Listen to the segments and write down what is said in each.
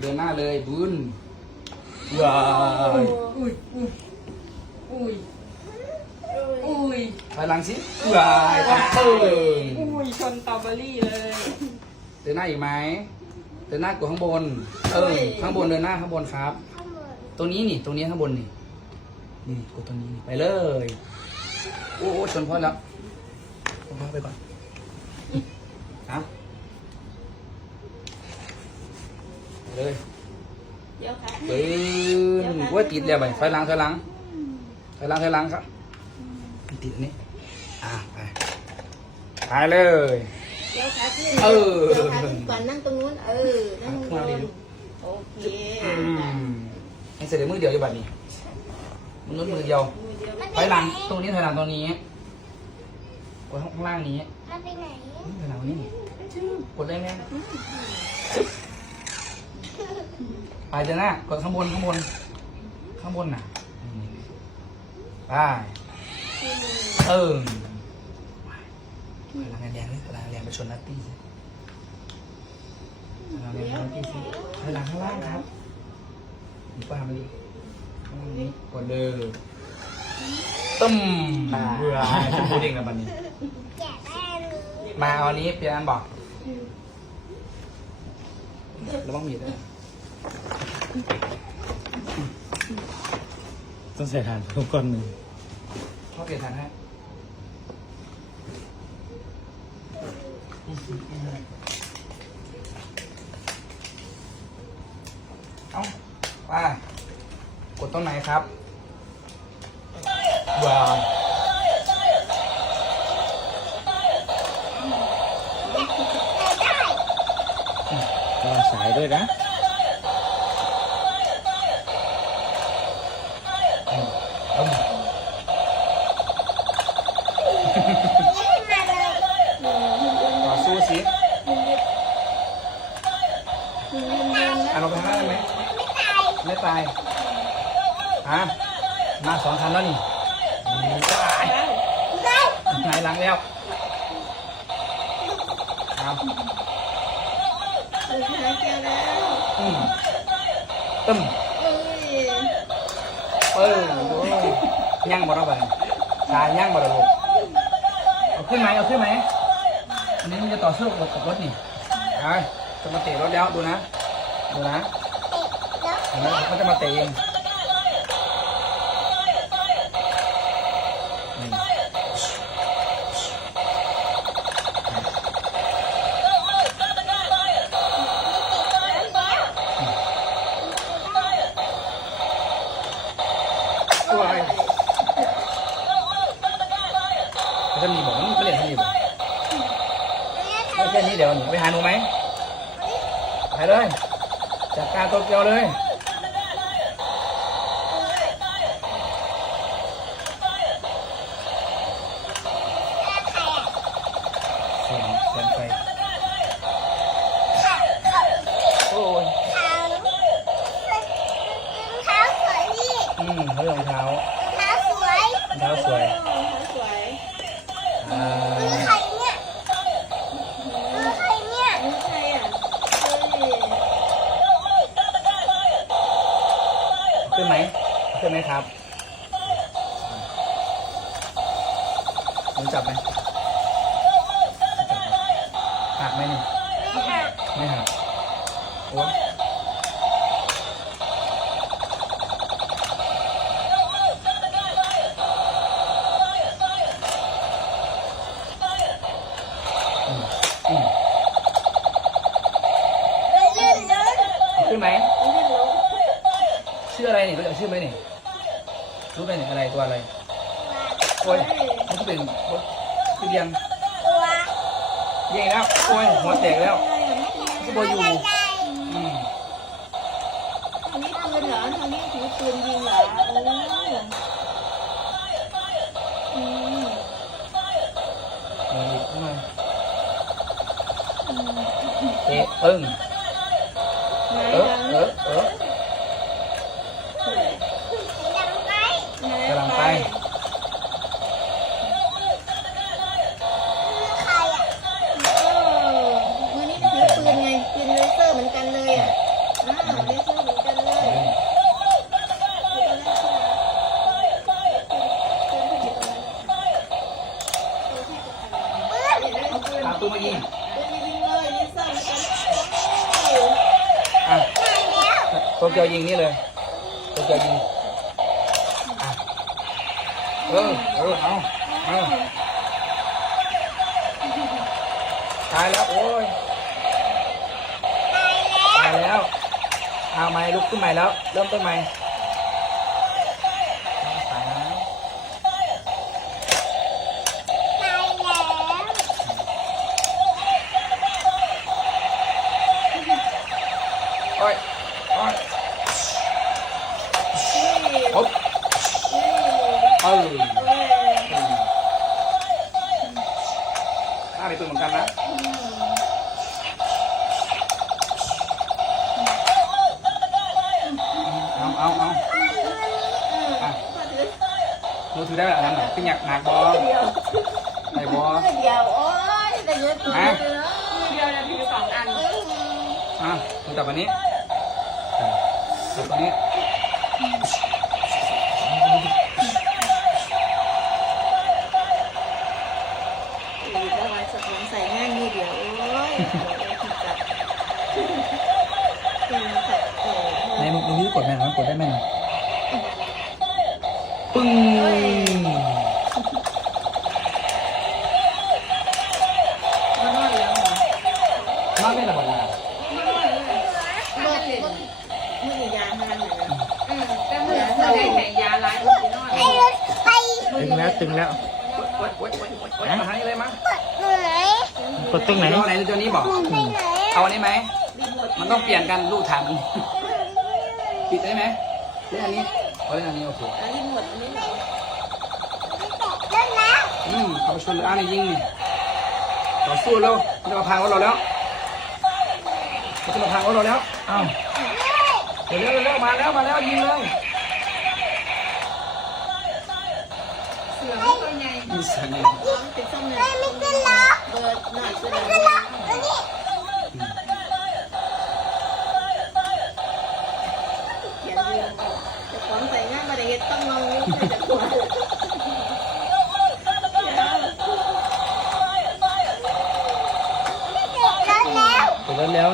เดินหน้าเลยบุญว้ายอุ้ยอุ้ยอุ้ยอุ้ยถอยหลังสิว้ายต้องเติงอุ้ยชนตอเบอรี่เลย เดินหน้าอีกไหม เดินหน้ากดข้างบน เอเฮ้อยข้างบนเดินหน้าข้างบนครับ ตรงนี้นี่ ตรงนี้ข้างบนนี่ นี่กดตรงนี้นี่ไปเลย โอ้โอ้ชนพ่อแล้วชนพ่อไปก่อนฮะไป เลยเดี๋ยวค่ะปืนว่าติดแล้วไปถอยหลังถอยหลังถอยหลังถอยหลังครับติดอันนี้อะไปไปเลย เดี๋ยวขาขึ้นเออ เดี๋ยวขาขึ้นก่อนนั่งตรงนู้นเออนั่งตรงนู้นโอเคอืมให้เสร็จมือเดียวอยู่บัดนี้มือนู้นมือเดียวมือเดียวถอยหลังตรงนี้ถอยหลังตรงนี้กดข้างล่างนี้มันไปไหนถอยหลังตรงนี้กดได้ไหมไป เจอหน้ากดข้างบนข้างบน ข้างบนน่ะไปเออถอยหลังแดงๆเลยถอยหลังแดงไปชนนัตตี้สิถอยหลังแดงนัตตี้สิถอยหลังข้างล่างครับหมูป่ามาดิข้างล่างนี้กดเลยตึ้มเบื่อชมพูเด้งแล้วบันนี้มาเอาอันนี้เปลี่ยนอันบอกระวังมีดด้วย ต้องใส่ถ่านทุกก้อนหนึ่งพ่อเปลี่ยนทางให้เอาไปกดตรงไหนครับว้าวก็สายด้วยนะายหลังแล้วครับสุดท้ายเจอแล้วอืมตึ้มเอ้ยเออโอ้ยย่างบ่ต้องไปตายย่างบ่ได้ลูกเอาขึ้นไหมเอาขึ้นไหมอันนี้มันจะต่อสู้กับรถนี่ไปจะมาเตะรถแล้วดูนะ ดูนะเตะแล้วเห็นไหมเขาจะมาเตะเอง ยวหนูไปหาหนูไหมไปเลยจัดการโตเกียวเลย หนูจับไหมหักไหมนี่ไม่หักไม่หักโอ้อืมอืมมันลื่นล้นเอาขึ้นไหมไม่ใช่ลงชื่ออะไรนี่รู้จักชื่อไหมนี่รู้ไหมนี่อะไรตัวอะไร โอ้ยมันก็เป็นรถคือเรียงตัวเรียงแล้วโอ้ยหัวแตกแล้วก็บอยู่ใหญ่อืมทางนี้ปืนเหรอทางนี้ถือปืนยิงเหรอโอ้อืมเอาอีกเข้ามาอืมเอ๊ะเอิ้ง ตัวเกียวยิงอะเออ เออ เอาเอาตายแล้ว โอ้ยตายแล้วเอาใหม่ลุกขึ้นใหม่แล้ว เริ่มต้นใหม่ เออข้าไปตัวเหมือนกันนะเอาเอาเอาอะรู้ถือได้แบบนั้นเหรอขึ้นอยากหนักบอไหนบอเดียวโอ้ยแต่เยอะตัวฮะเลยเนาะเดียวเนาทีสองอันอะดูจับอันนี้จับตัวนี้ แล้ววันสงสัยง่ายนิดเดียวโอ้ยเป็นแบบโอ้ ในมุกตรงนี้กดแม่นมันกดได้ไหมนปึ้ง มันนอนแล้วเหรอ มากไม่ละบอลา มันนอนเลย เมื่อเมื่อเมื่อยาห้างเลยนะ อืม แต่มือเราได้แห่ยาร้ายคนนอนตึงแล้วตึงแล้วโอ๊ยโอ๊ยโอ๊ยโอ๊ยโอ๊ยมาให้เลยมั้งเหนื่อยกดตรงไหนเอาไหนตัวนี้บอกเอาอันนี้ไหมมันต้องเปลี่ยนกันลูกถังปิดได้ไหมเล่นอันนี้เอาเล่นอันนี้โอเคอันนี้หมดอันนี้หมดเล่นแล้วอืมเอาชนเลยอะนี่ยิงต่อสู้แล้วมันจะมาพังรถเราแล้วมันจะมาพังรถเราแล้วอ้าว เร็วเร็วเร็วมาแล้วมาแล้วยิงเลยเสือมันตัวใหญ่ยิงเสียงเลยเป็นส้มไม่เนี่ยไม่ขึ้นล็อกเบิร์ดหน่อยสุดไม่เลขึ้นยล็อกอันนี้เขียนเรียงแต่ของใส่ง่ายมาได้เฮ็ดต้องลองนี่แต่ตัวเสร็จแล้วแล้ว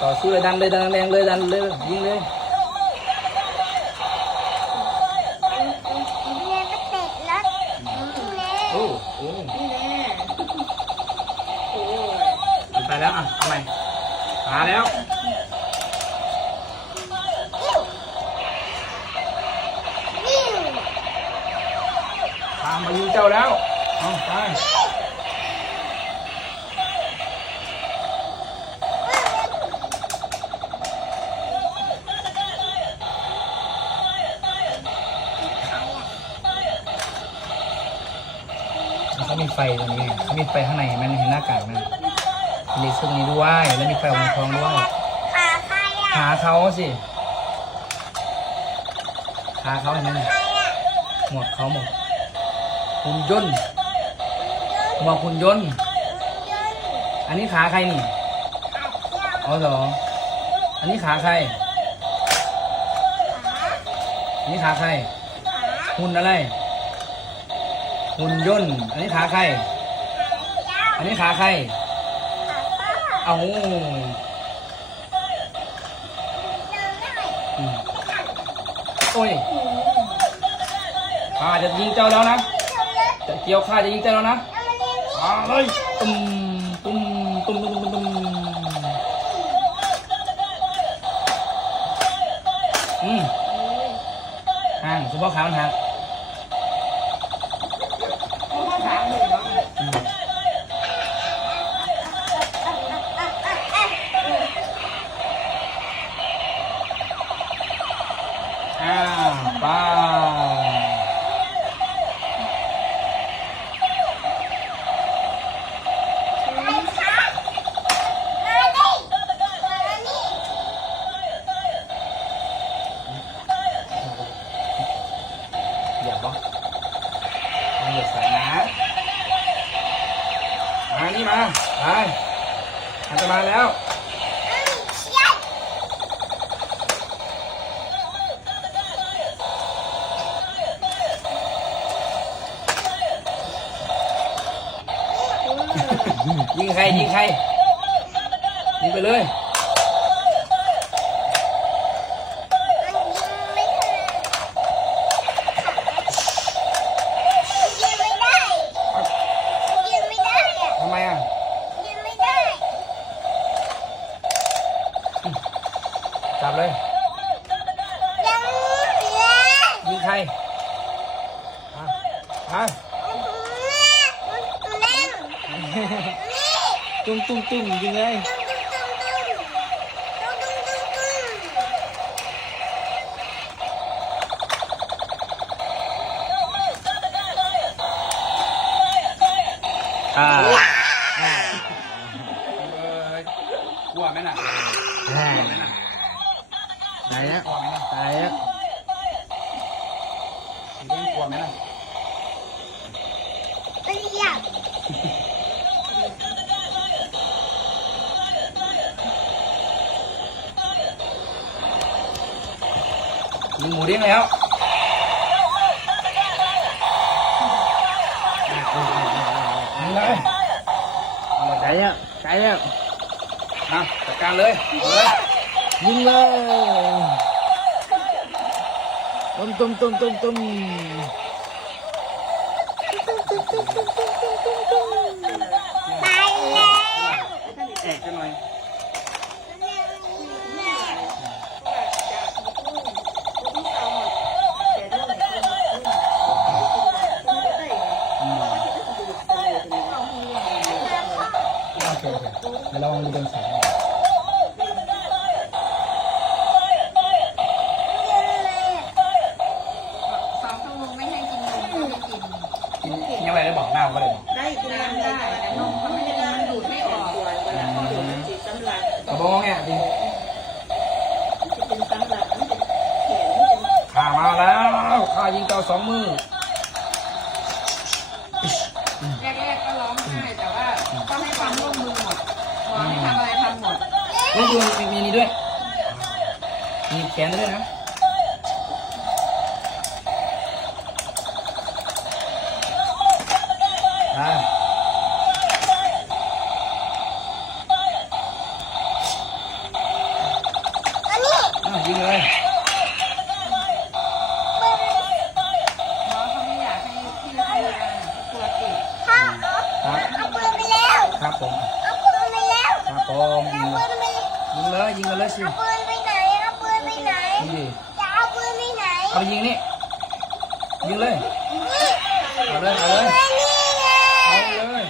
เสร็จแล้วแล้วนี่ต่อสู้เลยดันเลยดันแรงเลยดันเลยยิงเลยเรียนก็เสร็จแล้วแล้วโอ้โหนี่แน่โอ้ยไปแล้วอะเอาใหม่มาแล้วนิ่วตามมายิงเจ้าแล้วเอาไป มีไฟตรงนี้เขามีไฟข้างในมันเห็นหน้ากากมันมีเลเซอร์ตรงนี้ด้วยแล้วมีไฟวงทองด้วยขาใครอะขาเขาสิขาเขาเห็นไหมนี่ใครอะหมวกเขาหมวกหุ่นยนต์หมวกหุ่นยนต์ยนต์อันนี้ขาใครนี่ขาเที่ยวอ๋อเหรออันนี้ขาใครอันนี้ขาใครหุ่นอะไร หุ่นยนต์ อันนี้ขาใคร อันนี้ขาใคร เอาอืมโอ้ยข้าจะยิงเจ้าแล้วนะ จะเกี่ยวข้าจะยิงเจ้าแล้วนะมาเลยตุ้มตุ้มตุ้มตุ้มตุ้มตุ้มอืมห่างเฉพาะขามันหักมั ยิงใครยิงใครยิงไปเลย ตุ้มตุ้มตุ้มยิงเลยตุ้มตุ้มตุ้มตุ้มตุ้มตุ้มตุ้มอ่าเอ้ยกลัวไหมน่ะตายแล้วตายแล้วสีแดงกลัวไหมน่ะเลี้ยงยิ หมูเด้งแล้วยิงเลยเอาเลยตายแล้วตายแล้วนะจัดการเลยเอาเลยยิงเลยตุ้มตุ้มตุ้มตุ้มตุ้ม กินกินยังไงได้บอกหน้าก็เลยบอกได้กินน้ำน้ำได้ได้แต่นมเขาไม่ได้มันดูดไม่ออกตัวเวลาเขาดูมันสีสำลักกระบอกเนี่ยดิจะเป็นสำลักมันเป็นแขนมันเป็นข้ามาแล้วข้ายิงเจ้าสองมือแรกๆก็ร้องไห้แต่ว่าก็ให้ความร่วมมือหมดหมอให้ทำอะไรทำหมดนี่ดูมีมีนี่ด้วย มีแขนด้วยนะ เอาไปยิงนี่ ยิงเลย เอาเลย เอาเลย เอาเลย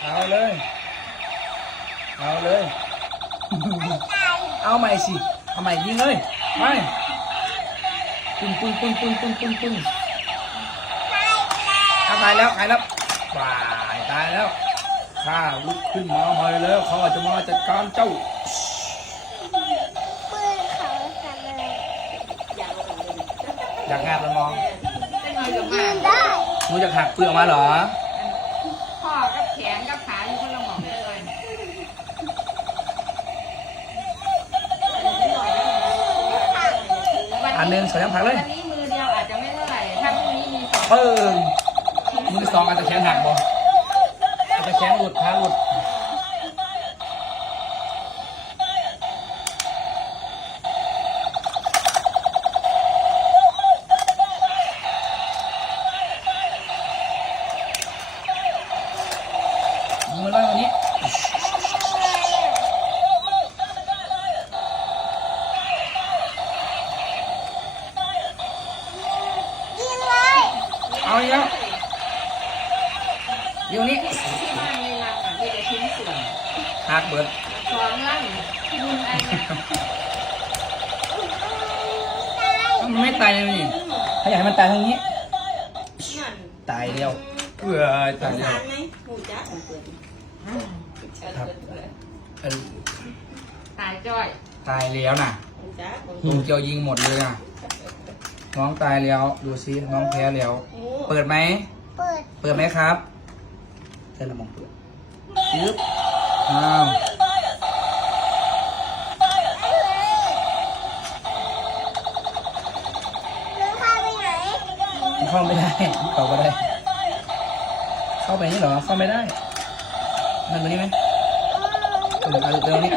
เอาเลย เอาเลย เอาใหม่สิ เอาใหม่ยิงเลย ไปปึ้งปึ้งปึ้งปึ้งปึ้งปึ้งปึ้งตายแล้วเอาตายแล้วตายแล้วว้ายตายแล้ว ข้าลุกขึ้นมาใหม่แล้วเขาอาจจะมาจัดการเจ้า อยากงานมันมองเป็นน้อยอยู่ยิมางกได้หนูจะหักเปลือกออกมาเหรอ พ่อกับแขนกับขาอยู่คนละหม่อมเลยอันหนึ่งสองยังผักเลยวันนี้มือเดียวอาจจะไม่เท่าไหร่ถ้าพรุ่งนี้มีสองเพิ่งมือสองอาจจะแขนหักบ่อาจจะแขนหลุดขาหลุด มันไม่ตายเลยนี่ถ้าอยากให้มันตายทางนี้นั่นตายเดียวเพื่อตายเดียวทานไหมหูจ้าของเปิดครับเออตายจ้อยตายแล้วน่ะหูจ้าของลุงเจียวยิงหมดเลยน่ะ น้องตายแล้ว ดูซิน้องแพ้แล้วโอ้เปิดไหม เปิด เปิดไหมครับเส้นละมองเปิดยึบอ้าว เข้าไม่ได้เข้าไม่ได้ เข้าไปนี่เหรอ เข้าไม่ได้นั่นตัวนี้ไหมเออเอเดี๋ยวนี้